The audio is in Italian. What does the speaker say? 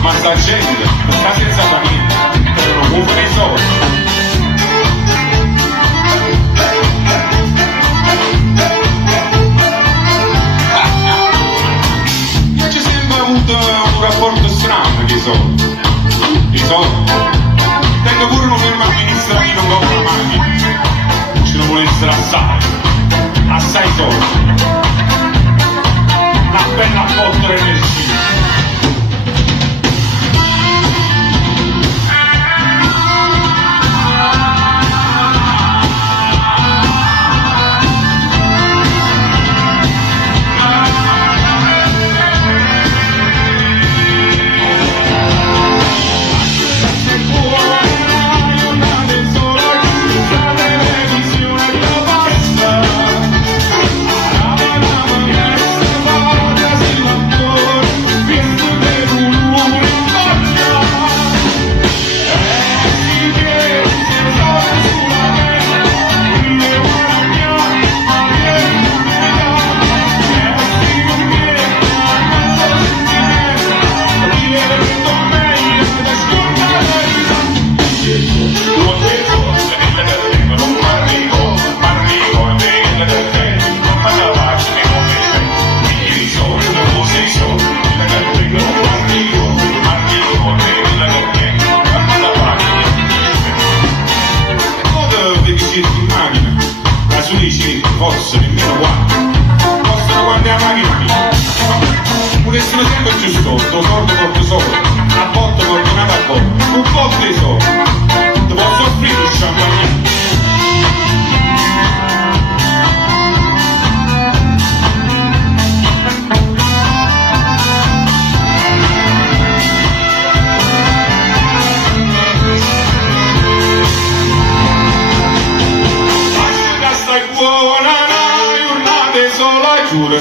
ma sta gente sta senza famiglia, per non muovere i soldi. Io ci sembra avuto un rapporto strano con i soldi. I soldi? Tengo pure una firma amministrativa con una macchina. Ce ne vuole essere assai soldi. Una bella botta di energia. Forse nemmeno qua costano quante la macchina mia, potessero sempre più sotto, sordo porto solo, a botte porto nata a botte, un po' di soldi, ti posso offrire il champagne. Giuro,